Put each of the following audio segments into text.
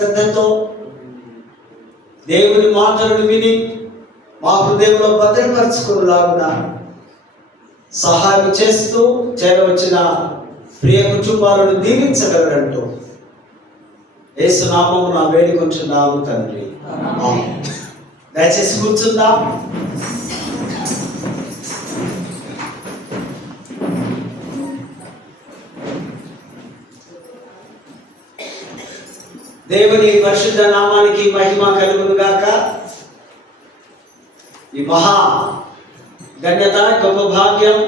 శ్రద్ధతో దేవుని మాటలను విని మా హృదయంలో భద్రపరచుకునేలాగున సహాయం చేస్తూ చేరవచ్చిన ప్రియ కుటుంబాలను దీవించగలరంటూ యేసు నామమున వేడుకొంచున్నాము తండ్రి. దయచేసి కూర్చుందాం. దేవుని పరిశుద్ధ నామానికి మహిమ కలుగును గాక. ఈ మహా ధన్యత, గొప్ప భాగ్యం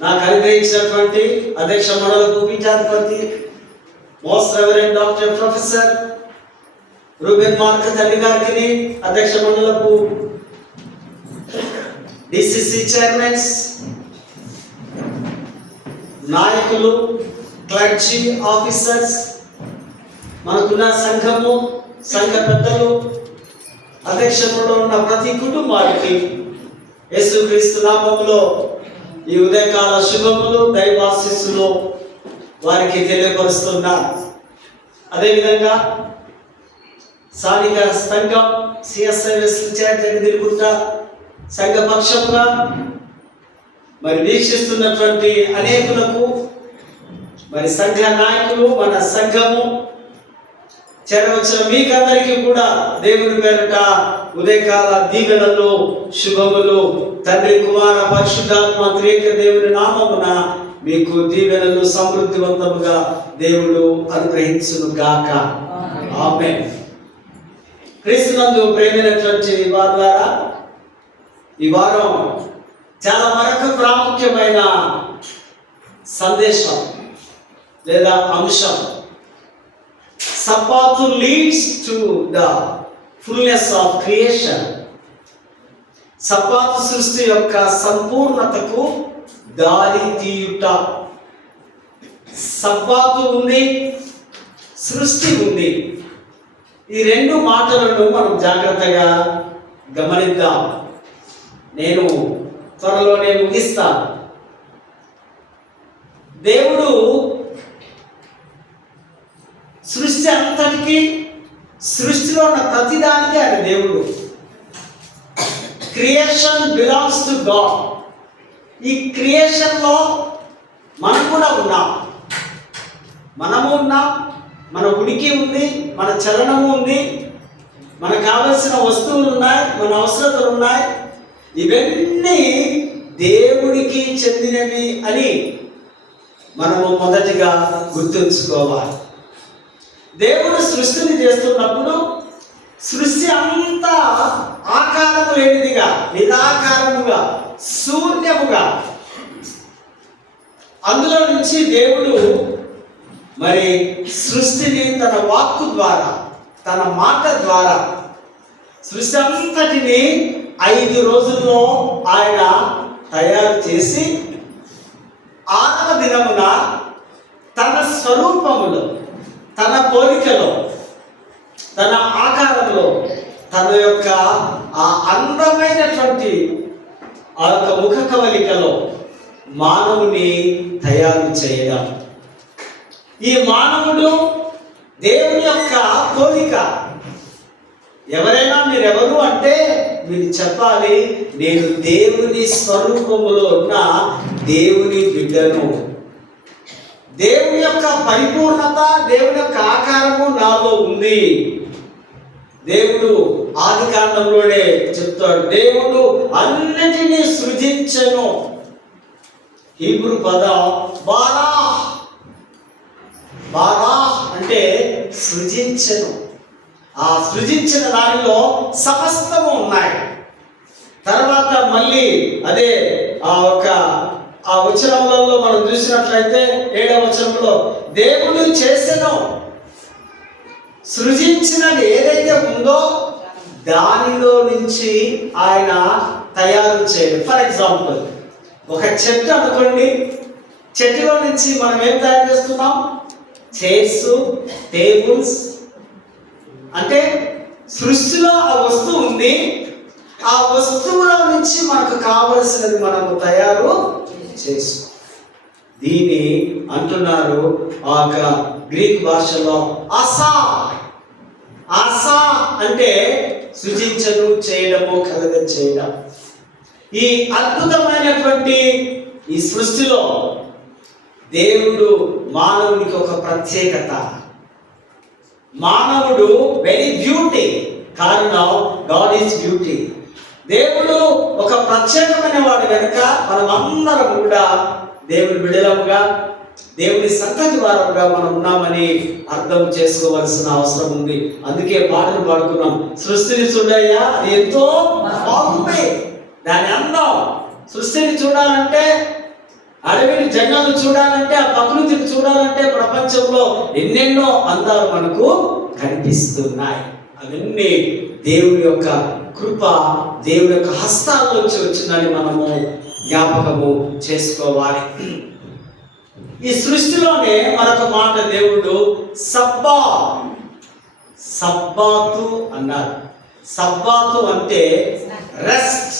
నాకు అనుగ్రహించినటువంటి అధ్యక్ష మండలకు పీఠాధిపతి most reverend doctor professor Reuben mark తండ్రి గారికి, అధ్యక్ష మండలకు డిసిసి చైర్మన్స్, నాయకులు, క్లర్జీ ఆఫీసర్స్, మనకున్న సంఘము, సంఘ పెద్దలు, అధ్యక్షంలో ఉన్న ప్రతి కుటుంబానికి యేసుక్రీస్తు నామములో ఈ ఉదయకాల శుభములు, దైవాశీస్సులు వారికి తెలియపరుస్తున్నారు. అదేవిధంగా స్థానిక సంఘం సిఎస్ఐ తెలుగుంట సంఘ పక్షంగా మరి వీక్షిస్తున్నటువంటి అనేకులకు, మరి సంఘ నాయకులు, మన సంఘము చేరవచ్చిన మీకందరికీ కూడా దేవుని పేరట ఉదయకాల దీవెనలు, శుభములు తండ్రి, కుమార, పరిశుద్ధాత్మ త్రియేక దేవుని నామమున మీకు దీవెనలు సమృద్ధివంతముగా దేవుడు అనుగ్రహించును గాక. ఆమేన్. క్రీస్తునందు ప్రేమైనటువంటి వారులారా, ఈ వారం చాలా మరొక ప్రాముఖ్యమైన సందేశం లేదా అంశం, Sabbath leads to the fullness of creation. Sabbath సృష్టి యొక్క సంపూర్ణతకు దారి తీయుట. సబ్బాతు ఉంది, సృష్టి ఉంది. ఈ రెండు మాటలను మనం జాగ్రత్తగా గమనిద్దాం. నేను త్వరలోనే ముగిస్తాను. దేవుడు సృష్టి అంతటికి, సృష్టిలో ఉన్న ప్రతిదానికి ఆయన దేవుడు. Creation belongs to God. ఈ క్రియేషన్లో మనం కూడా ఉన్నాం. మనము ఉన్నాం, మన ఉనికి ఉంది, మన చలనము ఉంది, మనకు కావలసిన వస్తువులు ఉన్నాయి, మన అవసరతలు ఉన్నాయి. ఇవన్నీ దేవుడికి చెందినవి అని మనము మొదటిగా గుర్తుంచుకోవాలి. దేవుడు సృష్టిని చేస్తున్నప్పుడు సృష్టి అంతా ఆకారము లేనిదిగా, నిరాకారముగా, శూన్యముగా, అందులో నుంచి దేవుడు మరి సృష్టిని తన వాక్కు ద్వారా, తన మాట ద్వారా సృష్టి అంతటిని 5 రోజుల్లో ఆయన తయారు చేసి 6వ దినమున తన స్వరూపములో, తన పోలికలో, తన ఆకారంలో, తన యొక్క ఆ అందమైనటువంటి ఆ యొక్క ముఖ కవలికలో మానవుని తయారు చేయడం. ఈ మానవుడు దేవుని యొక్క పోలిక. ఎవరైనా మీరెవరు అంటే మీరు చెప్పాలి, నేను దేవుని స్వరూపములో ఉన్న దేవుని బిడ్డను. దేవుని యొక్క పరిపూర్ణత, దేవుని యొక్క ఆకారము నాలో ఉంది. దేవుడు ఆది కాండంలోనే చెప్తాడు, దేవుడు అన్నిటినీ సృజించెను. హీబ్రూ పదం బారాహ్. బారాహ్ అంటే సృజించెను. ఆ సృజించిన దానిలో సమస్తము ఉన్నాయి. తర్వాత మళ్ళీ అదే ఆ వచనములలో మనం చూసినట్లయితే 7వ వచనంలో దేవుడు చేసెను, సృజించినది ఏదైతే ఉందో దానిలో నుంచి ఆయన తయారు చేయడు. ఫర్ ఎగ్జాంపుల్, ఒక చెట్టు అనుకోండి, చెట్టులో నుంచి మనం ఏం తయారు చేస్తున్నాం? Chairs, tables. అంటే సృష్టిలో ఆ వస్తువు ఉంది, ఆ వస్తువులో నుంచి మనకు కావలసినది మనము తయారు చేసుకో. దీని అంటున్నారు ఆ గ్రీక్ భాషలో అసా ఆశ అంటే సృజించడం, చేయడము, కలగ చేయడం. ఈ అద్భుతమైనటువంటి ఈ సృష్టిలో దేవుడు మానవునికి ఒక ప్రత్యేకత. మానవుడు వెరీ బ్యూటీ, కారణం గాడ్ ఈజ్ బ్యూటీ. దేవుడు ఒక ప్రత్యేకమైన వాడు కనుక మనమందరం కూడా దేవుడి బిడ్డలముగా, దేవుని సంతతి వారముగా మనం ఉన్నామని అర్థం చేసుకోవాల్సిన అవసరం ఉంది. అందుకే పాటలు పాడుకున్నాం. సృష్టిని చూడయ్యా, అది ఎంతో బాగుంది, దాని అందం. సృష్టిని చూడాలంటే, అడవిని జంగలను చూడాలంటే, ఆ ప్రకృతిని చూడాలంటే ప్రపంచంలో ఎన్నెన్నో అందాలు మనకు కనిపిస్తున్నాయి. అవన్నీ దేవుని యొక్క కృప, దేవుని యొక్క హస్తాల్లోంచి వచ్చిందని మనము జ్ఞాపకము చేసుకోవాలి. ఈ సృష్టిలోనే మరొక మాట దేవుడు సబ్బాతు అన్నారు. సబ్బాతు అంటే రెస్ట్,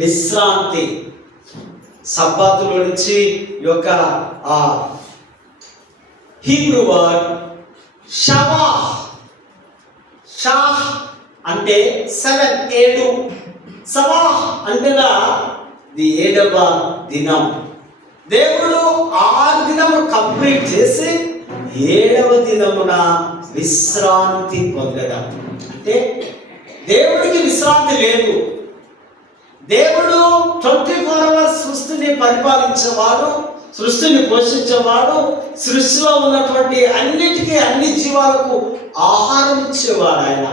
విశ్రాంతి. సబ్బాతులో నుంచి ఈ యొక్క హీబ్రూ వర్డ్ షాహ్ అంటే 7, 7. సబాహ్ అంటేగా ఇది 7వ దినం. దేవుడు 6 దినములు కంప్లీట్ చేసి 7వ దినమున విశ్రాంతి పొందడం. అంటే దేవుడికి విశ్రాంతి లేదు. దేవుడు 24 అవర్స్ సృష్టిని పరిపాలించేవాడు, సృష్టిని పోషించేవాడు, సృష్టిలో ఉన్నటువంటి అన్నిటికీ, అన్ని జీవాలకు ఆహారం ఇచ్చేవాడు.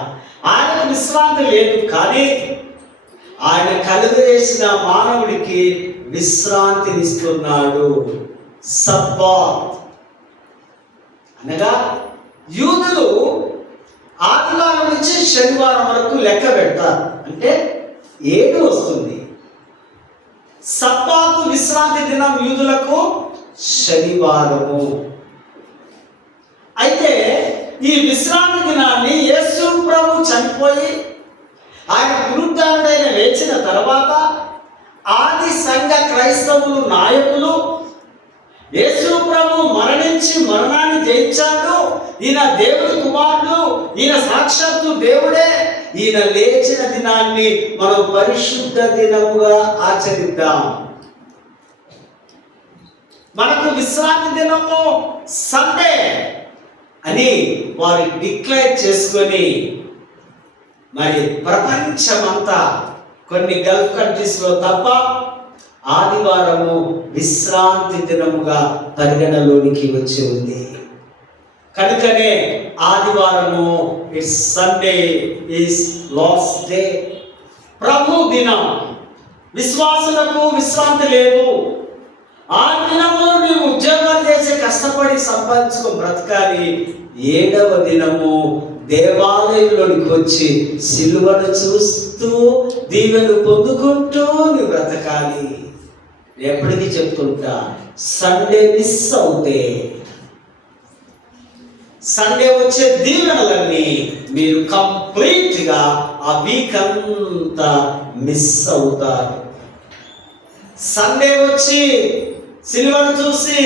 ఆయనకు విశ్రాంతి లేదు. కానీ ఆయన కలుగజేసిన మానవుడికి విశ్రాంతినిస్తున్నాడు. సబ్బాత్ అనగా యూదులు ఆదివారం నుంచి శనివారం వరకు లెక్క పెడతారు. అంటే 7 వస్తుంది. సబ్బాతు విశ్రాంతి దినం యూదులకు శనివారము. అయితే ఈ విశ్రాంతి దినాన్ని యేసు ప్రభు చనిపోయి ఆయన పునరుద్ధానుడైన లేచిన తర్వాత ఆది సంఘ క్రైస్తవులు నాయకులు యేసు ప్రభు మరణించి మరణాన్ని జయించాడు, ఈయన దేవుడి కుమారుడు, ఈయన సాక్షాత్తు దేవుడే, ఈయన లేచిన దినాన్ని మనం పరిశుద్ధ దినముగా ఆచరిద్దాం. మనకు విశ్రాంతి దినము సండే అని వారు డిక్లేర్ చేసుకొని, మరి ప్రపంచమంతా కొన్ని గల్ఫ్ కంట్రీస్లో తప్ప ఆదివారము విశ్రాంతి దినముగా పరిగణలోనికి వచ్చి ఉంది. కనుకనే ఆదివారము it's Sunday is last day, ప్రభు దినం. విశ్వాసులకు విశ్రాంతి లేదు. ఆ దినములో నీవు ఉద్యోగాలు చేసి కష్టపడి సంపాదించుకో బ్రతకాలి. 7వ దినము దేవాలయంలోనికి వచ్చి సిలువను చూస్తూ దీవెను పొందుకుంటూ నీ బ్రతకాలి. ఎప్పటికీ చెప్తుంటా, సండే మిస్ అవుతే, సండే వచ్చే దీవెనలన్నీ మీరు కంప్లీట్గా ఆ వీక్ అంతా మిస్ అవుతారు. సండే వచ్చి సిలువను చూసి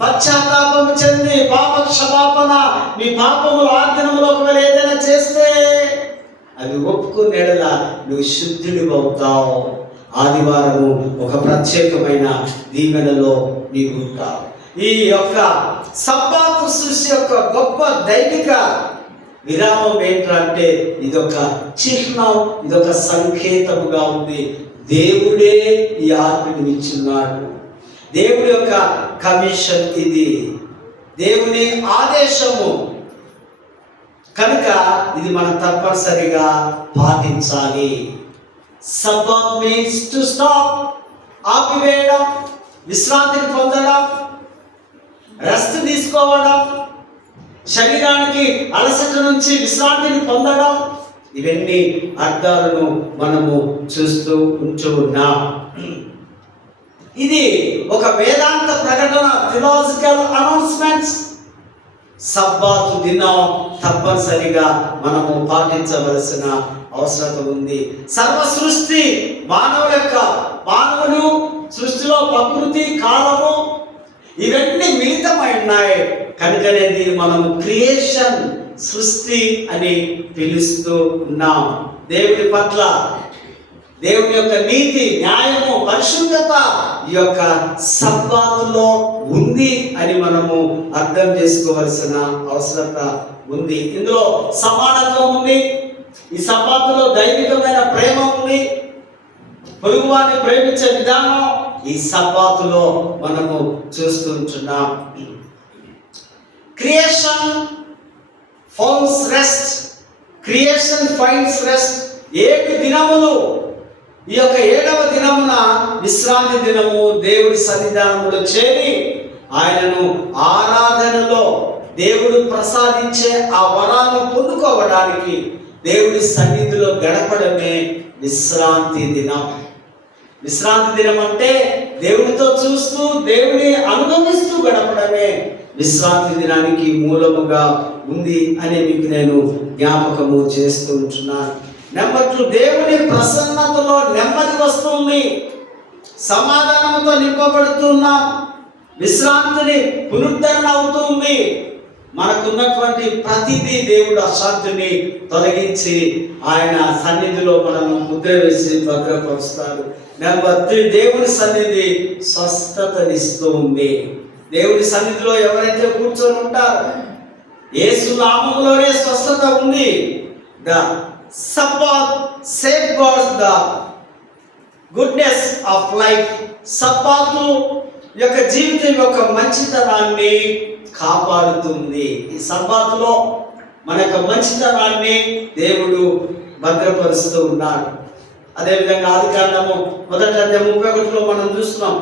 పశ్చాత్తాపం చెంది పాప క్షమాపణ, మీ పాపములు ఆజ్ఞములు ఒకవేళ ఏదైనా చేస్తే అవి ఒప్పుకునేలా నువ్వు శుద్ధుడి అవుతావు. ఆదివారము ఒక ప్రత్యేకమైన దీవెనలో నీవు ఉంటావు. ఈ యొక్క సబ్బాతు సృష్టి యొక్క గొప్ప దైవిక విరామం ఏంటంటే ఇదొక చిహ్నం, ఇదొక సంకేతముగా ఉంది. దేవుడే ఈ ఆజ్ఞను ఇచ్చున్నాడు. దేవుడి యొక్క కమిషన్ ఇది, దేవుని ఆదేశము. కనుక ఇది మనం తప్పనిసరిగా పాటించాలి. సబ్బాత్ మీన్స్ టు స్టాప్, ఆపివేయడం, విశ్రాంతిని పొందడం, రెస్ట్ తీసుకోవడం, శరీరానికి అలసట నుంచి విశ్రాంతిని పొందడం. ఇవన్నీ అర్థాలను మనము చూస్తూ ఉంటూ ఉన్నాం. ఇది ఒక వేదాంత ప్రకటన, థియలాజికల్ అనౌన్స్మెంట్స్. సబ్బాతు దినం తప్పనిసరిగా మనము పాటించవలసిన అవసరం ఉంది. సర్వ సృష్టి మానవుడు, సృష్టిలో ప్రకృతి, కాలము ఇవన్నీ మిళితమై ఉన్నాయి. కనుకనే దీన్ని మనము క్రియేషన్ సృష్టి అని పిలుస్తూ ఉన్నాం. దేవుడి పట్ల దేవుని యొక్క నీతి, న్యాయము, పరిశుద్ధత ఈ యొక్క సబ్బాతులో ఉంది అని మనము అర్థం చేసుకోవాల్సిన అవసరత ఉంది. ఇందులో సమానత్వం ఉంది. ఈ సబ్బాతులో దైవికమైన ప్రేమ ఉంది. పొరుగువారిని ప్రేమించే విధానం ఈ సబ్బాతులో మనము చూస్తుంటున్నాం. Creation founds rest. Creation finds rest. 7 దినములు, ఈ యొక్క 7వ దినమున విశ్రాంతి దినము దేవుడి సన్నిధానములో చేరి ఆయనను ఆరాధనలో దేవుడు ప్రసాదించే ఆ వరాలను పొందుకోవడానికి దేవుడి సన్నిధిలో గడపడమే విశ్రాంతి దినం. విశ్రాంతి దినం అంటే దేవుడితో చూస్తూ దేవుని అనుభవిస్తూ గడపడమే విశ్రాంతి దినానికి మూలముగా ఉంది అని మీకు నేను జ్ఞాపకము చేస్తూ ఉంటున్నాను. నెంబర్ 2, దేవుని ప్రసన్నతలో నెమ్మది వస్తుంది. సమాధానంతో నింపబడుతున్నాం. విశ్రాంతిని పునరుద్ధరణ అవుతుంది. మనకున్నటువంటి ప్రతిదీ దేవుడు అశాంతిని తొలగించి ఆయన సన్నిధిలో మనము ముద్ర వేసి భద్రపరుస్తాడు. నెంబర్ 3, దేవుని సన్నిధి స్వస్థతనిస్తూ ఉంది. దేవుని సన్నిధిలో ఎవరైతే కూర్చొని ఉంటారో యేసు నామములోనే స్వస్థత ఉంది. The Sabbath safeguards the goodness of life. సబ్బాతు యొక్క జీవితం యొక్క మంచితనాన్ని కాపాడుతుంది. ఈ సబ్బాతులో మన యొక్క మంచితనాన్ని దేవుడు భద్రపరుస్తూ ఉన్నాడు. అదేవిధంగా ఆదికాండము 1:31లో మనం చూస్తున్నాం.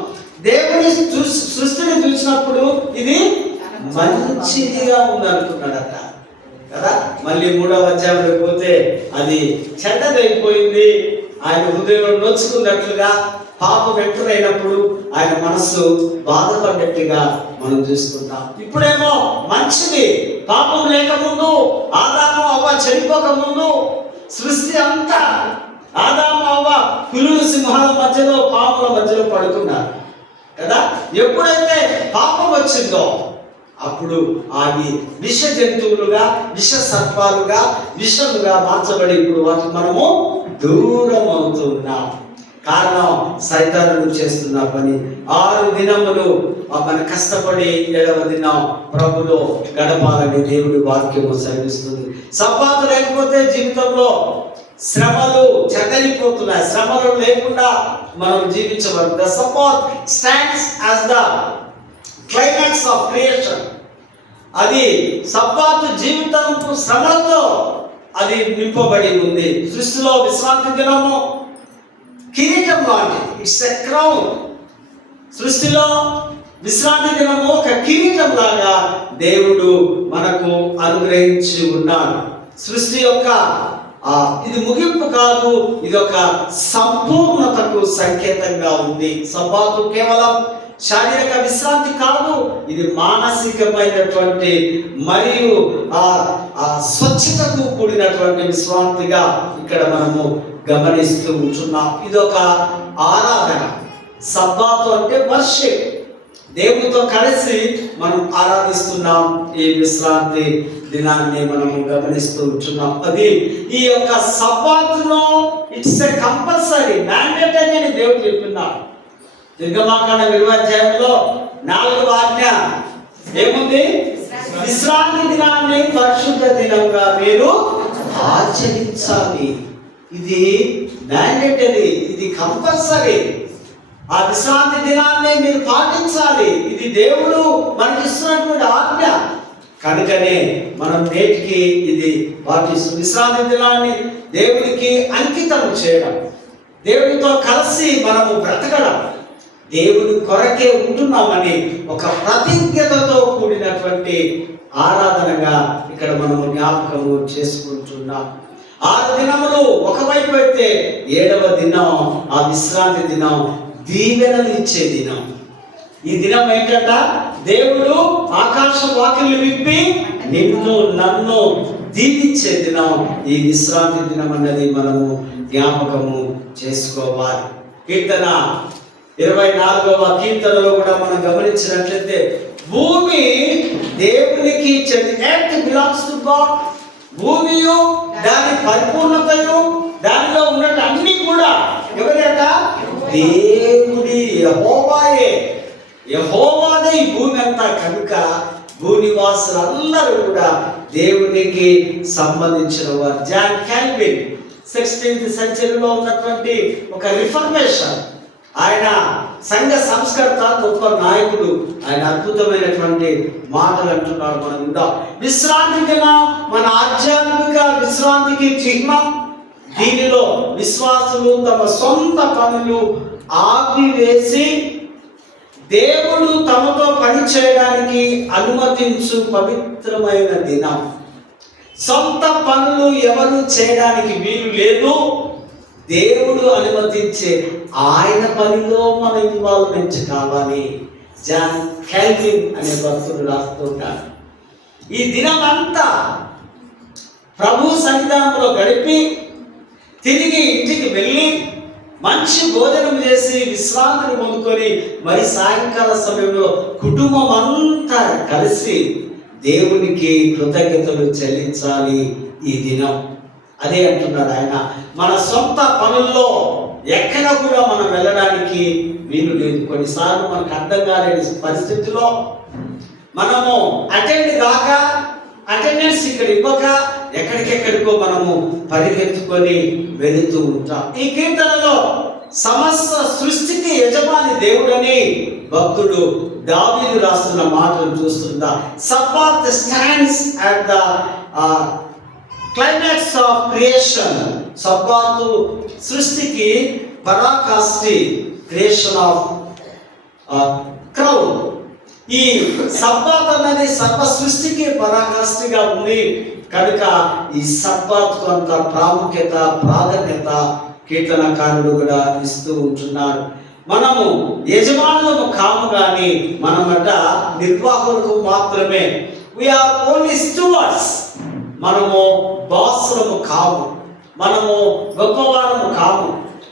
దేవుని సృష్టిని చూసినప్పుడు ఇది మంచిదిగా ఉందనుకున్నాడట కదా. మళ్ళీ 3వ అధ్యాయంలోకి పోతే అది చెడ్డదైపోయింది. ఆయన హృదయంలో నొచ్చుకున్నట్లుగా, పాపం వ్యక్తులైనప్పుడు ఆయన మనస్సు బాధపడ్డట్టుగా మనం చూసుకుంటాం. ఇప్పుడేమో మంచిది. పాపం లేకముందు, ఆదాము అవ్వ చనిపోక ముందు సృష్టి అంతా ఆదాము అవ్వ పులులు సింహాల మధ్యలో, పాముల మధ్యలో పడుకున్నారు కదా. ఎప్పుడైతే పాపం వచ్చిందో అప్పుడు అవి విష జంతువులుగా, విష సర్పాలుగా, విషముగా మార్చబడి ఇప్పుడు వాటికి మనము దూరం అవుతున్నాం. కారణం సైతానుడు చేస్తున్న పని. 6 దినములు మన కష్టపడి 7వ దినం ప్రభులో గడపాలని దేవుడి వాక్యము సెలవిస్తుంది. సబ్బాతు లేకపోతే జీవితంలో శ్రమలు చెదరిపోతున్నాయి. శ్రమలు లేకుండా మనం జీవించవచ్చు. The Sabbath stands as the climax of creation. అది సబ్బాతు జీవితంకు శ్రమలతో అది నింపబడి ఉంది. సృష్టిలో విశ్రాంతి దినము కిరీటం లాంటిది. It's a crown. సృష్టిలో విశ్రాంతి దినము ఒక కిరీటం లాగా దేవుడు మనకు అనుగ్రహించి ఉన్నాడు. సృష్టి యొక్క ఇది ముగింపు కాదు, ఇది ఒక సంపూర్ణతకు సంకేతంగా ఉంది. సబ్బాతు కేవలం శారీరక విశ్రాంతి కాదు, ఇది మానసికమైనటువంటి మరియు స్వచ్ఛతకు కూడినటువంటి విశ్రాంతిగా ఇక్కడ మనము గమనిస్తూ ఉంటున్నాం. ఇదొక ఆరాధన. సబ్బాతు అంటే వర్షిప్. దేవునితో కలిసి మనం ఆరాధిస్తున్నాం. ఈ విశ్రాంతి దినాన్ని మనము గమనిస్తూ ఉంటున్నాం. అది ఈ యొక్క సబ్బాతులో ఇట్స్ ఎ కంపల్సరీ, మ్యాండేటరీ అని దేవుడు చెప్తున్నాడు. నిర్గమాకాండ 20వ అధ్యాయంలో 4వ ఆజ్ఞ ఏముంది? విశ్రాంతి దినాన్ని పరిశుద్ధ దినంగా మీరు ఆచరించాలి. ఇది మ్యాండేటరీ, ఇది కంపల్సరీ. ఆ విశ్రాంతి దినాన్ని మీరు పాటించాలి. ఇది దేవుడు మనకి ఇస్తున్నటువంటి ఆజ్ఞ. కనుకనే మనం నేటికి ఇది పాటిస్తూ విశ్రాంతి దినాన్ని దేవుడికి అంకితం చేయడం, దేవుడితో కలిసి మనము బ్రతకడం, దేవుడి కొరకే ఉంటున్నామని ఒక ప్రతిజ్ఞతతో కూడినటువంటి ఆరాధనగా ఇక్కడ మనము జ్ఞాపకము చేసుకుంటున్నాం. 6 దినములు ఒకవైపు అయితే 7వ దినం ఆ విశ్రాంతి దినం దీవెనలు ఇచ్చే దినం. ఈ దినం ఏంటంట? దేవుడు ఆకాశ వాకిళ్ళు విప్పి నిన్ను నన్ను దీవించే దినం ఈ విశ్రాంతి దినం అన్నది మనము జ్ఞాపకము చేసుకోవాలి. కీర్తన 24వ కీర్తనలో కూడా మనం గమనించినట్లయితే భూమి దేవునికి చెంది. Earth belongs to God. భూమియు దాని పరిపూర్ణతయు దానిలో ఉన్నట్టు అన్ని కూడా ఎవరట? దేవుడి, యెహోవాయే. యెహోవాదే ఈ భూమి అంతా కనుక భూనివాసులందరూ కూడా దేవునికి సంబంధించిన వారు. జాన్ క్యాల్విన్ 16th సెంచరీలో ఉన్నటువంటి ఒక రిఫర్మేషన్, ఆయన సంఘ సంస్కర్త, గొప్ప నాయకుడు. ఆయన అద్భుతమైనటువంటి మాటలు అంటున్నాడు. మనం విందాం. విశ్రాంతి దినం మన ఆధ్యాత్మిక విశ్రాంతికి చిహ్నం. దీనిలో విశ్వాసులు తమ సొంత పనులు ఆపివేసి దేవుడు తమతో పని చేయడానికి అనుమతించు పవిత్రమైన దినం. సొంత పనులు ఎవరు చేయడానికి వీలు లేదు. దేవుడు అనుమతించే ఆయన పనిలో మన ఇన్వాల్వ్మెంట్ కావాలి. జాన్ క్యాల్విన్ అనే భక్తుడు రాస్తుంటాడు. ఈ దినం అంతా ప్రభు సన్నిధానంలో గడిపి తిరిగి ఇంటికి వెళ్ళి మంచి భోజనం చేసి విశ్రాంతిని పొందుకొని మరి సాయంకాల సమయంలో కుటుంబం అంతా కలిసి దేవునికి కృతజ్ఞతలు చెల్లించాలి ఈ దినం. అదే అంటున్నాడు ఆయన. మన సొంత పనుల్లో ఎక్కడ కూడా మనం వెళ్ళడానికి వీలు లేదు. కొన్నిసార్లు మనకు అర్థం కాలేని పరిస్థితిలో మనము అటెండ్ కాక, అటెండెన్స్ ఇక్కడ ఇవ్వక ఎక్కడికెక్కడికో మనము పరిగెత్తుకొని వెళుతూ ఉంటాం. ఈ కీర్తనలో సమస్త సృష్టికి యజమాని దేవుడని భక్తుడు దావీదు రాస్తున్న మాటలు చూస్తుందా. Sabbath stands at the climax of creation. Sabbath సృష్టికి పరాకాష్ఠి, క్రియేషన్ ఆఫ్ క్రౌన్. ఈ సబ్బాత్ అన్నది సర్వ సృష్టికి పరాకాష్ఠిగా ఉంది కనుక ఈ సబ్బాత్కు అంత ప్రాముఖ్యత, ప్రాధాన్యత కీర్తనకారుడు కూడా ఇస్తూ ఉంటున్నాడు. మనము యజమానులము కాము కానీ మనమట నిర్వాహకులకు మాత్రమే. We are only stewards. మనము బాసులము కాము, మనము గొప్పవారము కాము,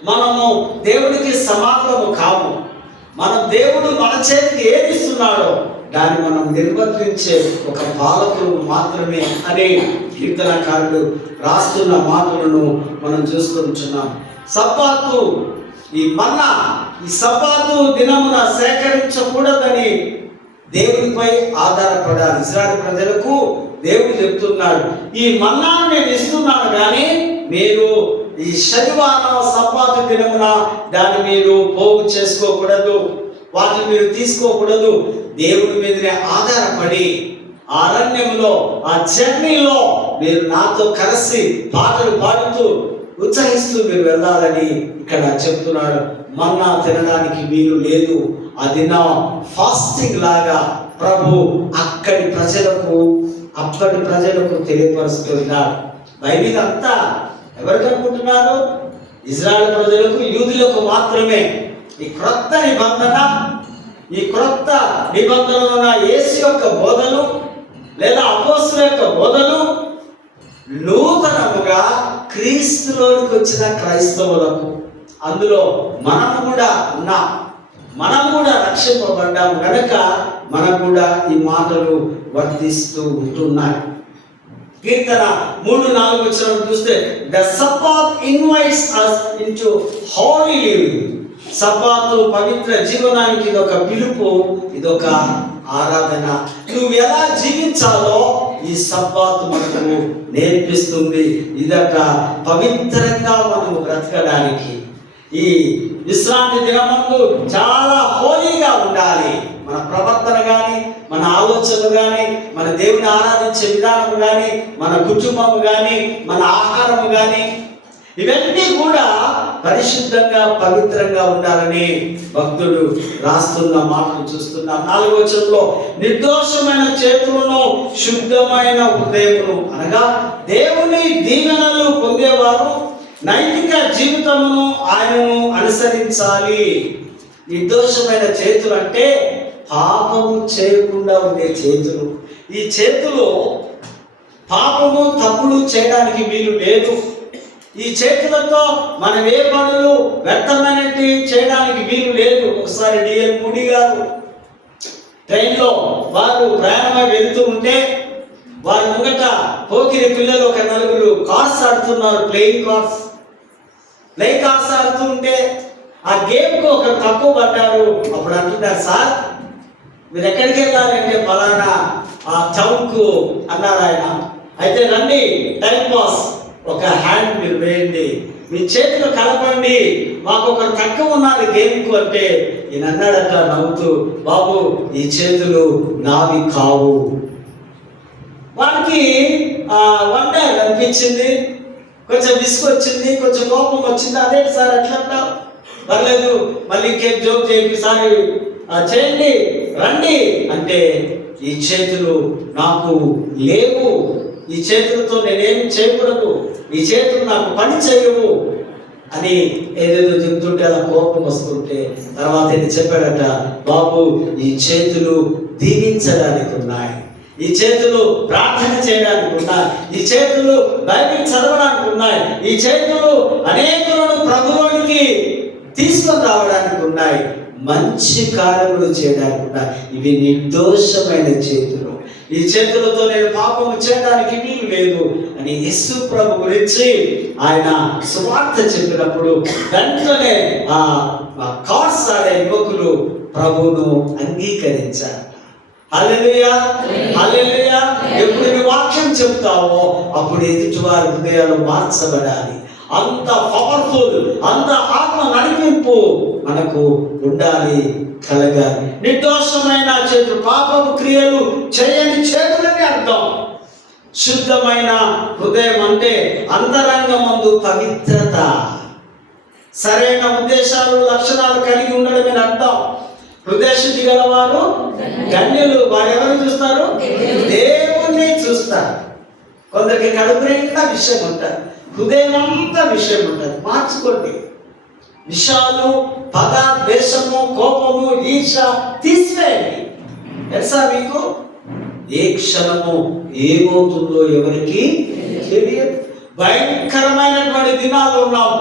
మనము దేవుడికి సమానులము కాము. దేవుడు మన చేతికి ఏది ఇస్తున్నాడో దాన్ని మనం నిర్వర్తించే ఒక పాలకులు మాత్రమే అనే కీర్తనకారుడు రాస్తున్న మాటలను మనం చూస్తుంటున్నాం. సబ్బాతు, ఈ మన్నా, ఈ సబ్బాతు దినమున సేకరించకూడదని దేవుడిపై ఆధారపడాలి. ఇశ్రాయేలు ప్రజలకు దేవుడు చెప్తున్నాడు, ఈ మన్నాను నేను ఇస్తున్నాను కానీ మీరు ఈ శనివారం సబ్బాతు దినమున దాన్ని మీరు పోగు చేసుకోకూడదు, వాటిని మీరు తీసుకోకూడదు. దేవుడి మీదనే ఆధారపడి అరణ్యంలో ఆ జర్నీలో మీరు నాతో కలిసి పాటలు పాడుతూ ఉత్సహిస్తూ మీరు వెళ్ళాలని ఇక్కడ చెప్తున్నాడు. మన్నా తినడానికి వీలు లేదు. అది నా ఫాస్టింగ్ లాగా ప్రభు అప్పటి ప్రజలకు తెలియపరుస్తున్నాడు. బైబిల్ అంతా ఎవరికి అనుకుంటున్నారు? ఇజ్రాయెల్ ప్రజలకు, యూదులకు మాత్రమే. ఈ క్రొత్త నిబంధనలో యేసు యొక్క బోధలు లేదా అపోస్తుల యొక్క బోధలు నూతనముగా క్రీస్తులోనికి వచ్చిన క్రైస్తవులకు, అందులో మనము కూడా ఉన్నాం, మనం కూడా రక్షింపబడ్డాము కనుక మనకు కూడా ఈ మాటలు వర్తిస్తూ ఉంటున్నాయి. కీర్తన 3:4 చూస్తే the Sabbath invites us into holy living. సబ్బాతు పవిత్ర జీవనానికి ఇదొక పిలుపు, ఇదొక ఆరాధన. నువ్వు ఎలా జీవించాలో ఈ సబ్బాతు మనకు నేర్పిస్తుంది. ఇదొక పవిత్రంగా మనము బ్రతకడానికి ఈ విశ్రాంతి దినమందు చాలా హోలీగా ఉండాలి. మన ప్రవర్తన కానీ, మన ఆలోచనలు కానీ, మన దేవుని ఆరాధించే విధానం కానీ, మన కుటుంబము కానీ, మన ఆహారము కానీ, ఇవన్నీ కూడా పరిశుద్ధంగా పవిత్రంగా ఉండాలని భక్తుడు రాస్తున్న మాటలు చూస్తున్నాం. 4వ వచనంలో నిర్దోషమైన చేతులను శుద్ధమైన హృదయమును అనగా దేవుని దీవెనలు పొందేవారు నైతిక జీవితమును ఆయనను అనుసరించాలి. నిర్దోషమైన చేతులు అంటే పాపము చేయకుండా ఉండే చేతులు. ఈ చేతులు పాపము తప్పులు చేయడానికి వీలు లేదు. ఈ చేతులతో మనం ఏ పనులు వ్యర్థమైనవి చేయడానికి వీలు లేదు. ఒకసారి డిఎల్ మూడి గారు ట్రైన్లో వారు ప్రయాణమై వెళుతూ ఉంటే వారి ముంగట పోకిరి పిల్లలు ఒక నలుగురు కార్స్ ఆడుతున్నారు, ప్లేయింగ్ కార్స్ ఆడుతూ ఉంటే ఆ గేమ్కు ఒక తక్కువ పడ్డారు. అప్పుడు అంటున్నారు, సార్ మీరు ఎక్కడికి వెళ్ళాలంటే ఫలానా ఆ టౌన్కు అన్నారు ఆయన. అయితే రండి, టైం పాస్ ఒక హ్యాండ్ మీరు వేయండి, మీ చేతులు కలపండి, మాకు ఒక తక్కువ ఉన్నారు గేమ్కు అంటే ఈయన అన్నాడట నవ్వుతూ, బాబు ఈ చేతులు నావి కావు. వాడికి వండర్ అనిపించింది, కొంచెం విసుగొచ్చింది, కొంచెం కోపం వచ్చింది. అదేంటి సార్ అట్లా అంటావు, పర్లేదు మళ్ళీ ఇంకేం జోక్ చేయండి సార్ చేయండి రండి అంటే, ఈ చేతులు నాకు లేవు, ఈ చేతులతో నేనేమి చేయకూడదు, ఈ చేతులు నాకు పని చేయవు అని ఏదేదో చెప్తుంటే అలా కోపం వస్తుంటే తర్వాత ఇది చెప్పాడట, బాబు ఈ చేతులు దీవించడానికి ఉన్నాయి, ఈ చేతులు ప్రార్థన చేయడానికి ఉన్నాయి, ఈ చేతులు బైబిల్ చదవడానికి ఉన్నాయి, ఈ చేతులు అనేకులను ప్రభువునికి తీసుకొని రావడానికి ఉన్నాయి, మంచి కార్యములు చేయడానికి ఉన్నాయి. ఇవి నిర్దోషమైన చేతులు, ఈ చేతులతో నేను పాపము చేయడానికి వీలు లేదు అని యేసు ప్రభు గురించి ఆయన సువార్త చెప్పినప్పుడు వెంటనే ఆ కార్స్ ఆడే యువకులు ప్రభువును అంగీకరించారు. హల్లెలూయా, హల్లెలూయా. ఎప్పుడు నీ వాక్యం చెప్తావో అప్పుడు ఎదుటివారి హృదయాలు మార్చబడాలి. అంత పవర్ఫుల్, అంత ఆత్మ నడిపింపు మనకు ఉండాలి, కలగాలి. నిర్దోషమైన చేతులు, పాపపు క్రియలు చేయని చేతులని అర్థం. శుద్ధమైన హృదయం అంటే అంతరంగమందు పవిత్రత, సరైన ఉద్దేశాలు లక్షణాలు కలిగి ఉండడమే అర్థం. హృదయ శుద్ధి గలవారు ధన్యులు. వారు ఎవరు చూస్తారు? దేవుణ్ణి చూస్తారు. కొందరికి కడుపు నిండా విషయం ఉంటుంది, హృదయం అంతా విషయం ఉంటుంది. మార్చుకోండి. విషయాలు, పగ, ద్వేషము, కోపము, ఈర్ష తీసివేయండి. తెలుసా మీకు ఏ క్షణము ఏమవుతుందో ఎవరికి తెలియదు. భయంకరమైనటువంటి దినాలు ఉన్నాం.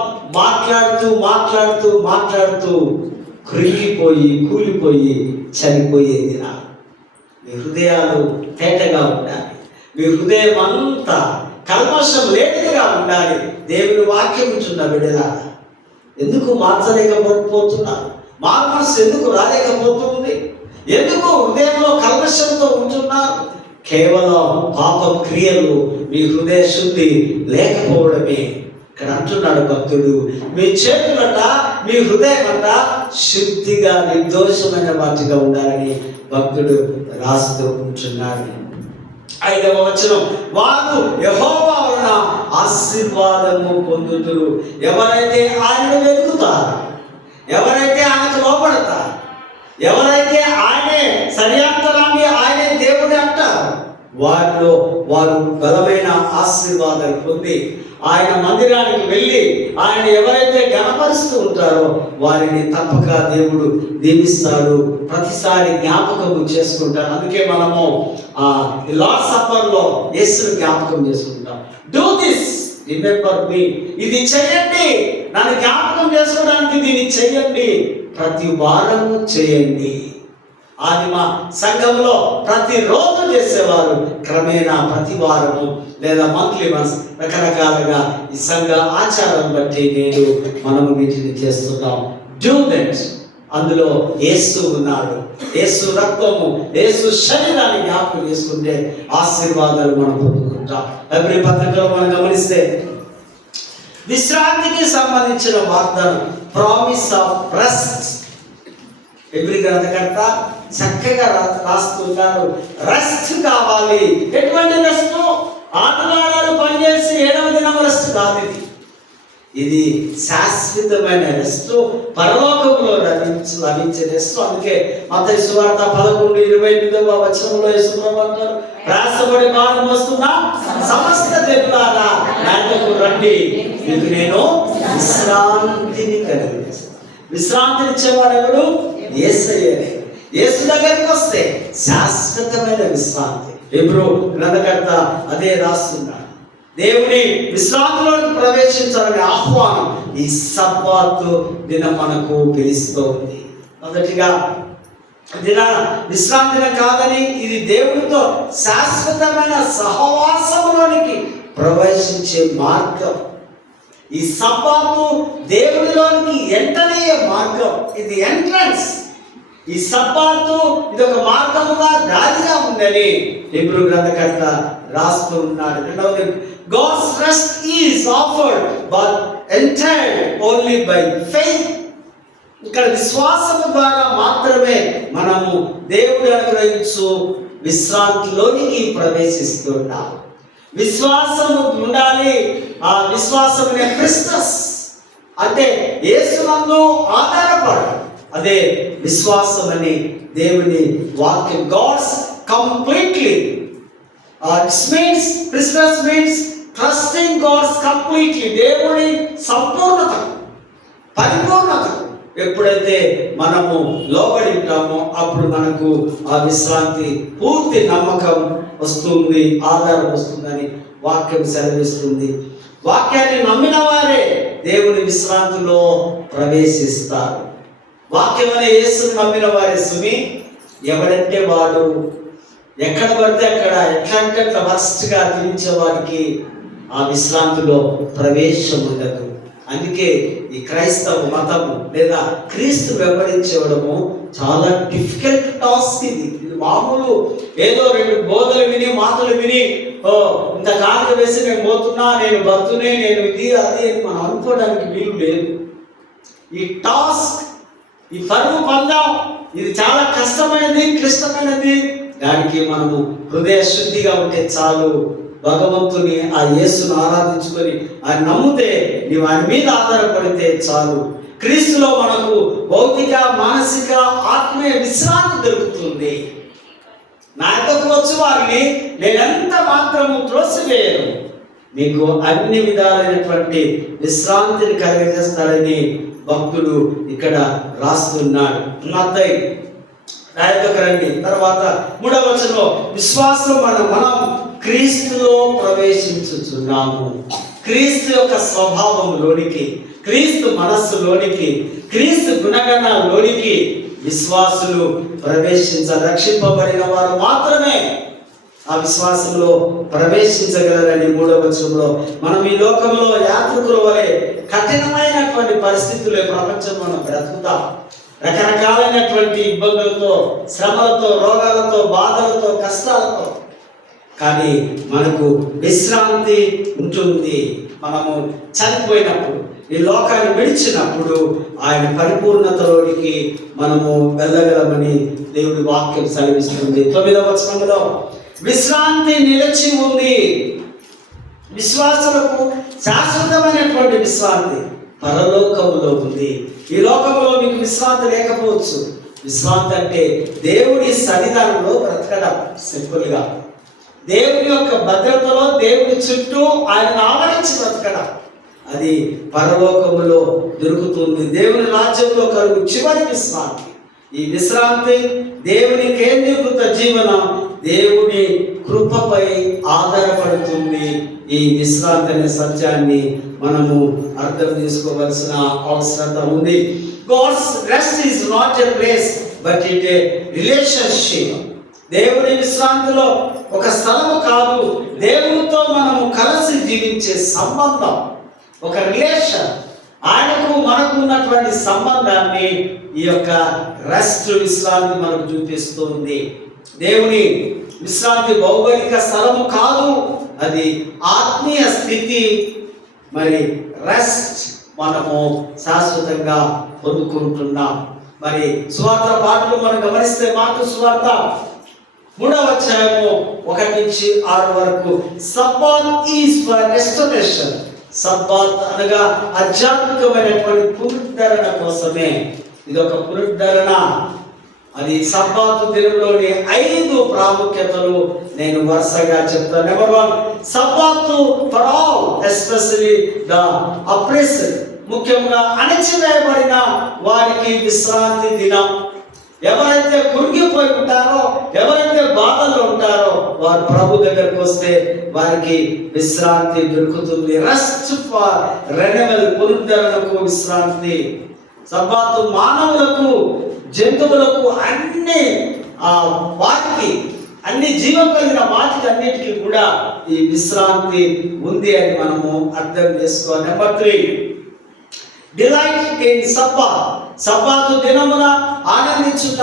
మాట్లాడుతూ కృంగిపోయి కూలిపోయి చనిపోయే దినాలు. మీ హృదయాలు తేటగా ఉండాలి, మీ హృదయం అంతా కల్మషం లేనిదిగా ఉండాలి. దేవుని వాక్యం ఉంటున్న బిడ్డలారా, ఎందుకు మార్చలేకపోతున్నారు? మనసు ఎందుకు రాలేకపోతుంది? ఎందుకు హృదయంలో కల్మషంతో ఉంటున్నారు? కేవలం పాప క్రియలు, మీ హృదయ శుద్ధి లేకపోవడమే. ఇక్కడ అంటున్నాడు భక్తుడు, మీ చేతులట, మీ హృదయం అంట శుద్ధిగా నిర్దోషమైన వాటిగా ఉండాలని భక్తుడు రాస్తూ ఉంటున్నాడు. 5వ వచనం, వారు యెహోవా వలన ఆశీర్వాదము పొందుదురు. ఎవరైతే ఆయనను వెతుకుతారో, ఎవరైతే ఆయనకు లోపడతారో, ఎవరైతే ఆయనే సర్యాంతరాన్ని, ఆయనే దేవుడు అంటారు, వారిలో వారు బలమైన ఆశీర్వాదాలు పొంది ఆయన మందిరానికి వెళ్ళి ఆయన ఎవరైతే గణపరుస్తూ ఉంటారో వారిని తప్పక దేవుడు దీవిస్తాడు. ప్రతిసారి జ్ఞాపకం చేసుకుంటారు. అందుకే మనము లార్డ్ సప్పర్లో యేసుని జ్ఞాపకం చేసుకుంటాం. Do this remember me. ఇది చేయండి, నన్ను జ్ఞాపకం చేసుకోవడానికి దీన్ని చేయండి, ప్రతి వారము చేయండి. ఆదిమ సంఘంలో ప్రతిరోజు చేసేవారు. క్రమేణా ప్రతి వారము లేదా మంత్లీ వన్స్ రకరకాలుగా ఈ సంఘ ఆచారం బట్టి మనము వీటిని చేస్తున్నాం. Do that. అందులో యేసు ఉన్నాడు, యేసు రక్తము, యేసు శరీరాన్ని జ్ఞాపకం చేసుకుంటే ఆశీర్వాదాలు మనం పొందుకుంటాం. ఎబ్రీ పత్రికలో మనం గమనిస్తే విశ్రాంతికి సంబంధించిన వాగ్దానం, ప్రామిస్ ఆఫ్ రెస్ట్. ఎబ్రీ గ్రంథకర్త చక్కగా రాస్తున్నారు. రెస్ట్ కావాలి. ఎటువంటి రెస్ట్? ఆదివారాలు పనిచేసి 7వ దినం రెస్ట్ కాదు. ఇది శాశ్వతమైన రెస్ట్, పరలోకంలో లభించే రెస్ట్. అందుకే మత్తయి సువార్త 11:28వ వచనంలో యేసుప్రభువు అంటారు, ప్రయాసపడి భారం మోస్తున్న సమస్త జనులారా నా యొద్దకు రండి, మీకు నేను విశ్రాంతిని కలిగిస్తాను. విశ్రాంతినిచ్చేవాడు ఎవడు? యేసయ్యనే. యేసు దగ్గరికి వస్తే శాశ్వతమైన విశ్రాంతి. హెబ్రీ గ్రంథకర్త అదే రాస్తున్నాడు. దేవుని విశ్రాంతిలోకి ప్రవేశించాలనే ఆహ్వానం ఈ సబ్బాతు దినం మనకు పిలుస్తోంది. మొదటిగా విశ్రాంతి దినం కాదని, ఇది దేవుడితో శాశ్వతమైన సహవాసంలోనికి ప్రవేశించే మార్గం. ఈ సబ్బాతు దేవుడిలోనికి ఎంటర్ అయ్యే మార్గం. ఇది ఎంట్రన్స్. ఈ సబ్బాతు ఇది ఒక మార్గముగా దారిగా ఉందని హెబ్రీ గ్రంథకర్త రాస్తూ ఉన్నాడు. రెండవది, God's rest is offered but entered only by faith. ఇక్కడ విశ్వాసము ద్వారా మాత్రమే మనము దేవుడు అనుగ్రహించు విశ్రాంతిలోనికి ప్రవేశిస్తున్నాం. విశ్వాసము ఉండాలి. ఆ విశ్వాసమునే క్రిస్టస్ అంటే యేసునందు ఆధారపడాలి. అదే విశ్వాసం అని దేవుని వాక్యం. God's completely Christ's means trusting God's completely. దేవుని సంపూర్ణత, పరిపూర్ణత ఎప్పుడైతే మనము లోబడి ఉంటామో అప్పుడు మనకు ఆ విశ్రాంతి, పూర్తి నమ్మకం వస్తుంది, ఆధారం వస్తుందని వాక్యం సెలవిస్తుంది. వాక్యాన్ని నమ్మిన వారే దేవుని విశ్రాంతిలో ప్రవేశిస్తారు. వాక్యం అనే యేసును నమ్మిన వారే సుమి, ఎవడంటే వాడు ఎక్కడ పడితే అక్కడ ఎట్లంటే అట్లా వర్స్ట్గా జీవించే వారికి ఆ విశ్రాంతిలో ప్రవేశం ఉండదు. అందుకే ఈ క్రైస్తవ మతము లేదా క్రీస్తు వెంబడించడము చాలా డిఫికల్ట్ టాస్క్. ఇది మామూలు ఏదో 2 బోధలు విని, మాటలు విని ఇంత కానుక వేసి నేను పోతున్నా, నేను బతునే, నేను ఇది అది అని మనం అనుకోవడానికి వీలు లేదు. ఈ టాస్క్, ఈ పరుగు పందం, ఇది చాలా కష్టమైనది, క్లిష్టమైనది. దానికి మనము హృదయ శుద్ధిగా ఉంటే చాలు. భగవంతుని, ఆ యేసును ఆరాధించుకొని ఆయన నమ్మితే, నీవు ఆయన మీద ఆధారపడితే చాలు. క్రీస్తులో మనకు భౌతిక, మానసిక, ఆత్మీయ విశ్రాంతి దొరుకుతుంది. నా యొక్కకు వచ్చి వారిని నేనెంత మాత్రము త్రోసివేయను, మీకు అన్ని విధాలైనటువంటి విశ్రాంతిని కలిగజేస్తాడని భక్తుడు ఇక్కడ రాస్తున్నాడు. మత్తయి రండి. తర్వాత 3వ వచనంలో విశ్వాసం మనం క్రీస్తులో ప్రవేశించుచున్నాము. క్రీస్తు యొక్క స్వభావంలోనికి, క్రీస్తు మనస్సులోనికి, క్రీస్తు గుణగణాల్లోనికి విశ్వాసులు ప్రవేశించాలి. రక్షింపబడిన వారు మాత్రమే ఆ విశ్వాసంలో ప్రవేశించగలరని 3వ వచనంలో. మనం ఈ లోకంలో యాత్రికుల వలె కఠినమైనటువంటి పరిస్థితుల్లో ప్రపంచంలో మనం బ్రతుకుతాం. రకరకాలైనటువంటి ఇబ్బందులతో, శ్రమలతో, రోగాలతో, బాధలతో, కష్టాలతో. కానీ మనకు విశ్రాంతి ఉంటుంది. మనము చనిపోయినప్పుడు, ఈ లోకాన్ని విడిచినప్పుడు ఆయన పరిపూర్ణతలోనికి మనము వెళ్ళగలమని దేవుడి వాక్యం సెలవిస్తుంది. 9వ వచనంలో విశ్రాంతి నిలిచి ఉంది. విశ్వాసులకు శాశ్వతమైనటువంటి విశ్రాంతి పరలోకములో ఉంది. ఈ లోకంలో మీకు విశ్రాంతి లేకపోవచ్చు. విశ్రాంతి అంటే దేవుడి సన్నిధానంలో బ్రతకడం, సింపుల్గా దేవుని యొక్క భద్రతలో, దేవుని చుట్టూ ఆయన ఆవరించి బ్రతకడం. అది పరలోకములో దొరుకుతుంది. దేవుని రాజ్యంలో కలుగు చివరి విశ్రాంతి. ఈ విశ్రాంతి దేవుని కేంద్రీకృత జీవనం, దేవుని కృపపై ఆధారపడుతుంది. ఈ విశ్రాంతి అనే సత్యాన్ని మనము అర్థం చేసుకోవాల్సిన అవసరత ఉంది. God's rest is not a place but it a relationship. దేవుని విశ్రాంతిలో ఒక స్థలము కాదు, దేవునితో మనము కలిసి జీవించే సంబంధం, ఒక రిలేషన్. ఆయనకు మనకు ఉన్నటువంటి సంబంధాన్ని ఈ యొక్క రెస్ట్, విశ్రాంతి మనకు చూపిస్తుంది. దేవుని విశ్రాంతి భౌగోళిక స్థలము కాదు, అది ఆత్మీయ స్థితి. మరి రెస్ట్ మనము శాశ్వతంగా పొందుకుంటున్నాం. మరి సువార్త పాటలు మనం గమనిస్తే, మార్కు సువార్త 3వ అధ్యాయము 1-6 వరకు, Sabbath is for restoration. Sabbath అనగా ఆధ్యాత్మికమైనటువంటి పునరుద్ధరణ కోసమే. ఇది ఒక పునరుద్ధరణ. అది సబ్బాతు దినంలోని 5 ప్రాముఖ్యతలు నేను వరుసగా చెప్తాను. Number 1, Sabbath for all, especially the oppressed. ముఖ్యంగా అణచివేయబడిన వారికి విశ్రాంతి దినం. ఎవరైతే కురిగిపోయి ఉంటారో, ఎవరైతే బాధల్లో ఉంటారో, వారు ప్రభు దగ్గరకు వస్తే వారికి విశ్రాంతి దొరుకుతుంది. రెస్ట్ ఫర్ రెన్యువల్, పునరుద్ధరణకు విశ్రాంతి. సబ్బాతు మానవులకు జంతువులకు, అన్ని వాటికి, అన్ని జీవం కలిగిన వాటికి అన్నిటికీ కూడా ఈ విశ్రాంతి ఉంది అని మనము అర్థం చేసుకోవాలి. Number 3, delight in Sabbath. Sabbath దినమున ఆనందించుట,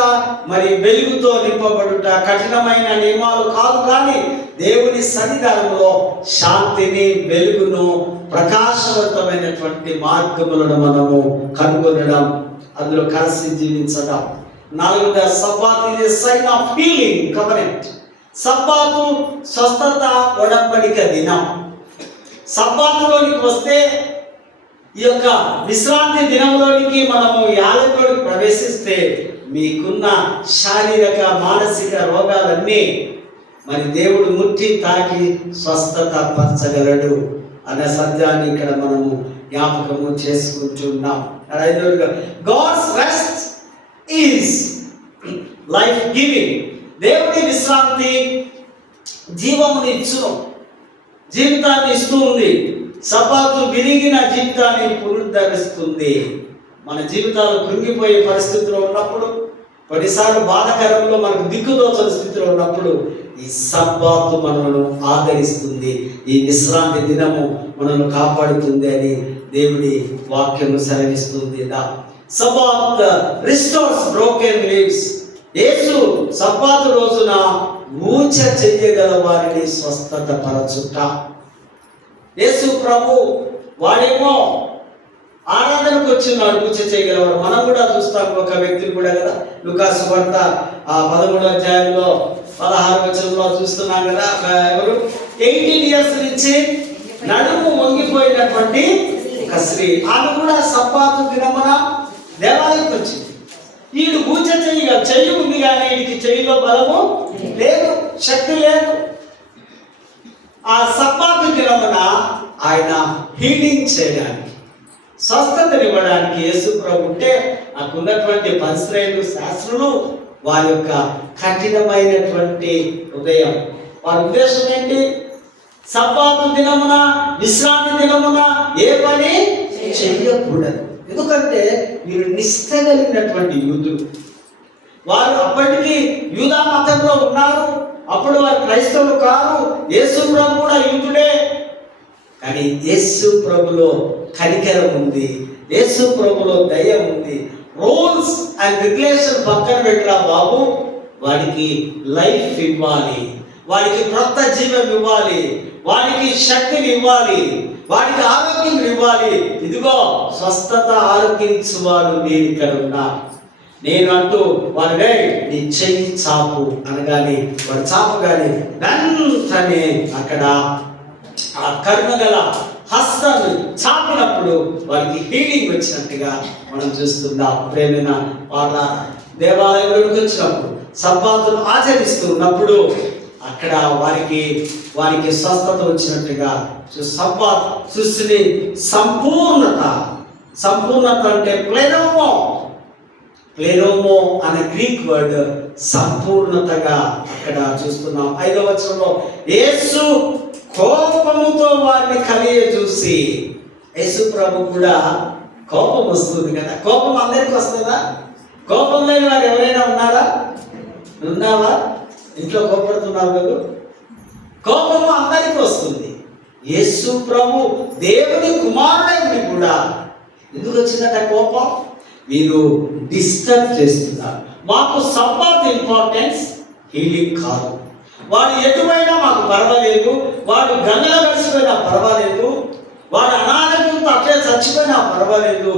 మరి వెలుగుతో నింపబడుట. కఠినమైన నియమాలు కాదు, కానీ దేవుని సన్నిధానంలో శాంతిని, వెలుగును, ప్రకాశవంతమైనటువంటి మార్గములను మనము కనుగొనడం, అందులో కలిసి జీవించడం. 4వ Sabbath is sign of healing covenant. Sabbath స్వస్థత ఒడంబడిక దినం. సబ్బాతులోనికి వస్తే, ఈ యొక్క విశ్రాంతి దినంలోనికి మనము యాలకులోకి ప్రవేశిస్తే మీకున్న శారీరక, మానసిక రోగాలన్నీ మరి దేవుడు ముట్టి తాకి స్వస్థత పరచగలడు అనే సత్యాన్ని ఇక్కడ మనము జ్ఞాపకము చేసుకుంటున్నాం. 5వ, God's rest is life giving. దేవుని విశ్రాంతి జీవముని ఇచ్చును, జీవితాన్ని ఇస్తూ ఉంది. సబ్బాతు విరిగిన జీవితాన్ని పునరుద్ధరిస్తుంది. మన జీవితాలు కృంగిపోయే పరిస్థితిలో ఉన్నప్పుడు, కొన్నిసార్లు బాధకరంలో మనకు దిక్కుదోచని స్థితిలో ఉన్నప్పుడు ఈ సబ్బాతు మనల్ని ఆదరిస్తుంది. ఈ విశ్రాంతి దినము మనల్ని కాపాడుతుంది అని దేవుడి వాక్యము సెలవిస్తుంది. Sabbath restores broken lives. యేసు సబ్బాతు రోజున ఊచ చెయ్యగల వారిని స్వస్థత పరచుట. యేసు ప్రభు వాడేమో ఆరాధనకు వచ్చినాడు, ఊచ చేయగలవాడు. మనం కూడా చూస్తాం ఒక వ్యక్తిని కూడా కదా, లూకాసు వార్త 13వ అధ్యాయంలో 16వ వచనంలో చూస్తున్నాం కదా. ఎవరు 18 ఇయర్స్ నుంచి నడుము వంగిపోయినటువంటి ఒక స్త్రీ. ఆమె కూడా సబ్బాతు దినమున దేవాలయానికి వచ్చింది. వీడు ఊచ చెయ్యి ఉంది, కానీ వీడికి చెయ్యిలో బలము లేదు, శక్తి లేదు. ఆ సబ్బాతు దినమున ఆయన హీలింగ్ చేయడానికి, స్వస్థతనివ్వడానికి యేసు ప్రభు ఉంటే, నాకున్నటువంటి పరిశ్రమలు, శాస్త్రులు వారి యొక్క కఠినమైనటువంటి హృదయం, వారి ఉద్దేశం ఏంటి? సబ్బాతు దినమున, విశ్రాంతి దినమున ఏ పని చెయ్యకూడదు. ఎందుకంటే వీరు నిష్ఠ కలిగినటువంటి యూదులు. వారు అప్పటికి యూదా మతంలో ఉన్నారు. అప్పుడు వారు క్రైస్తవులు కాదు. యేసు ప్రభు కూడా యూదుడే. కానీ యేసు ప్రభులో కనికరం ఉంది, యేసు ప్రభులో దయ ఉంది. రూల్స్ అండ్ రెగ్యులేషన్ పక్కన పెట్టరా బాబు, వాడికి లైఫ్ ఇవ్వాలి, వాడికి కొత్త జీవం ఇవ్వాలి, వాడికి శక్తిని ఇవ్వాలి, వాడికి ఆరోగ్యం ఇవ్వాలి. ఇదిగో స్వస్థత ఆరోగ్యించువాడు నేను ఇక్కడ ఉన్నా, నేను అంటూ వాడినే నీ చెయ్యి చాపు అనగానే వాడు చాపుగానే వెంటనే అక్కడ ఆ కరుణగల హస్తాన్ని చాపినప్పుడు వారికి హీలింగ్ వచ్చినట్టుగా మనం చూస్తున్నాం. ప్రేమైన వాళ్ళ దేవాలయంలోకి వచ్చినప్పుడు, సబ్బాతును ఆచరిస్తున్నప్పుడు అక్కడ వారికి స్వస్థత వచ్చినట్టుగా సబ్బాత్ సృష్టిని సంపూర్ణత అంటే ప్లేరోమో అనే గ్రీక్ వర్డ్ సంపూర్ణతగా అక్కడ చూస్తున్నాం. 5వ వచనంలో యేసు కోపముతో వారిని కలియ చూసి, యేసు ప్రభు కూడా కోపం వస్తుంది కదా. కోపం అందరికి వస్తుందా? కోపం లేని వారు ఎవరైనా ఉన్నారా? ఉన్నావా? ఇంట్లో కోపడుతున్నారు కదా. కోపము అందరికి వస్తుంది. యేసు ప్రభు దేవుని కుమారుడైన కూడా ఎందుకు వచ్చిందట కోపం? వీరు డిస్టర్బ్ చేస్తున్నారు. మాకు సబ్బాత్ ఇంపార్టెన్స్, హీలింగ్ కాదు. వాడు ఎటువైనా మాకు పర్వాలేదు, వాడు గంగలో కలిసిపోయినా పర్వాలేదు, వాడు అనారోగ్యంతో అట్లే చచ్చిపోయినా పర్వాలేదు,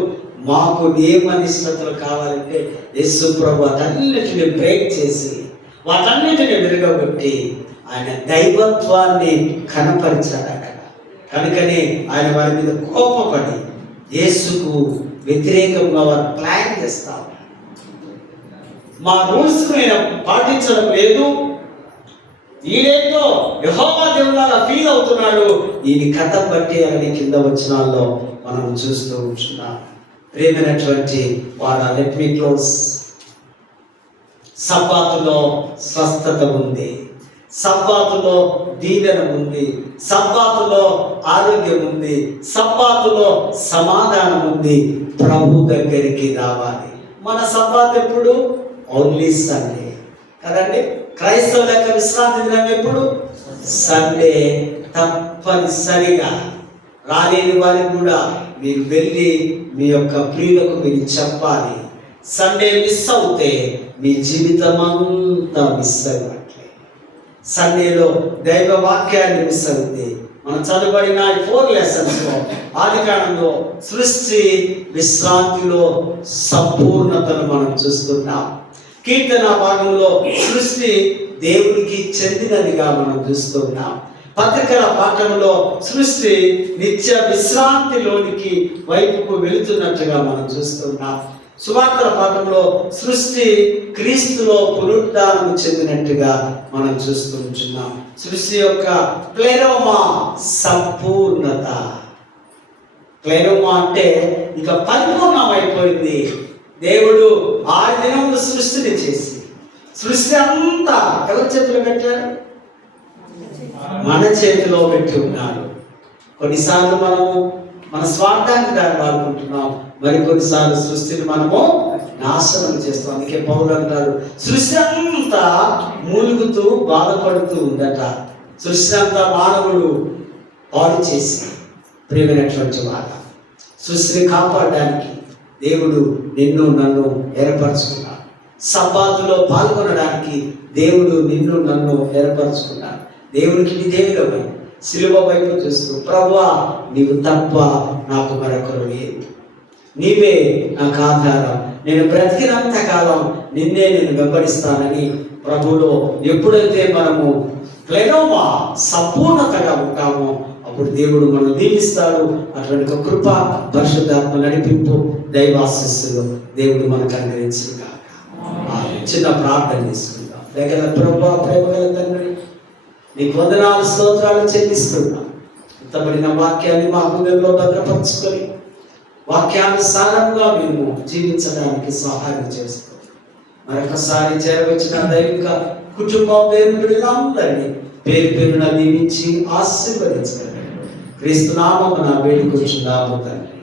మాకు నియమనిష్టతలు కావాలంటే యేసు ప్రభు వాటన్నిటిని బ్రేక్ చేసి వాటన్నిటిని విరగబెట్టి ఆయన దైవత్వాన్ని కనపరిచాడు అక్కడ. కనుకనే ఆయన వారి మీద కోపపడి యేసుకు వ్యతిరేకంగా వారు ప్లాన్ చేస్తారు. మా రూల్స్ నేను పాటించడం లేదు, ఈడేంటో యెహోవా దేవులాగా ఫీల్ అవుతున్నాడు, ఈయన కథ బట్టి అని కింద వచనాల్లో మనం చూస్తూ ఉంటున్నాం. ప్రేమైనటువంటి వారు లెట్ మీ క్లోజ్. సబ్బాతులో స్వస్థత ఉంది, సబ్బాతులో దీవెన ఉంది, సబ్బాతులో ఆరోగ్యం ఉంది, సబ్బాతులో సమాధానం ఉంది. ప్రభు దగ్గరికి రావాలి, మన సబ్బాత్ ఎప్పుడు? ఓన్లీ సండే కదండి. క్రైస్తవుల యొక్క విశ్రాంతి దినం ఎప్పుడు? సండే. తప్పనిసరిగా రాలేని వారికి కూడా మీరు వెళ్ళి మీ యొక్క ప్రియులకు మీరు చెప్పాలి. సండే మిస్ అవుతే మీ జీవితం అంతా మిస్ అయినట్లే. సండేలో దైవ వాక్యాన్ని మిస్ అవుతే మనం చదువుబడిన 4 లెసన్స్ లో ఆదికాండంలో సృష్టి విశ్రాంతిలో సంపూర్ణతను మనం చూస్తున్నాం. కీర్తన భాగంలో సృష్టి దేవునికి చెందినదిగా మనం చూస్తున్నాం. పత్రికల పాఠంలో సృష్టి నిత్య విశ్రాంతిలోనికి వైపుకు వెళుతున్నట్టుగా మనం చూస్తున్నాం. సువార్తల పాఠంలో సృష్టి క్రీస్తులో పునరుద్ధానం చెందినట్టుగా మనం చూస్తున్నాం. సృష్టి యొక్క ప్లెరోమా సంపూర్ణత. ప్లెరోమా అంటే ఇక పరిపూర్ణమైపోయింది. దేవుడు 6 దినములు సృష్టిని చేసి సృష్టి అంతా ఎవరి చేతిలో పెట్టారు? మన చేతిలో పెట్టి ఉన్నాడు. కొన్నిసార్లు మనము మన స్వార్థానికి దాన్ని వాడుకుంటున్నాం, మరికొన్నిసార్లు సృష్టిని మనము నాశనం చేస్తాం. అందుకే పౌలు అంటారు, సృష్టి అంతా మూలుగుతూ బాధపడుతూ ఉందట. సృష్టి అంతా మానవుడు పాడు చేసి ప్రియమైనటువంటి మాట. సృష్టిని కాపాడడానికి దేవుడు నిన్ను నన్ను ఏర్పరచుకున్నాడు. సబ్బాతులో పాల్గొనడానికి దేవుడు నిన్ను నన్ను ఏర్పరచుకున్నాడు. దేవునికి విధేయులమై సిలువ వైపు చూస్తూ, ప్రభువా నీవు తప్ప నాకు మరొకరు లేదు, నీవే నాకు ఆధారం, నేను బ్రతికినంత కాలం నిన్నే నేను వెంబడిస్తానని ప్రభులో ఎప్పుడైతే మనము ప్లెరోమా సంపూర్ణతగా ఉంటామో అప్పుడు దేవుడు మనం దీవిస్తాడు. అటువంటి కృప, పరిశుద్ధాత్మ నడిపింపు, దైవాశీస్సులు దేవుడు మనకు అనుగ్రహించుగాక. చిన్న ప్రార్థన తీసుకుందాం. దగ్గర ప్రభువా, ప్రేమగల తండ్రి, నీకు వందనాలు స్తోత్రాలు చెల్లిస్తున్నాం. ఇంతబడిన వాక్యాన్ని మా హృదయంలో భద్రపరుచుకొని వాక్యానుసారంగా మేము జీవించడానికి సహాయం చేస్తాం. మరొకసారి చేరవచ్చిన దైవిక కుటుంబం దేవుడిని పేరు పేరున దీవించి ఆశీర్వదించగలరు. క్రీస్తు నామమున వేడుకొచ్చున్నాము తండ్రి.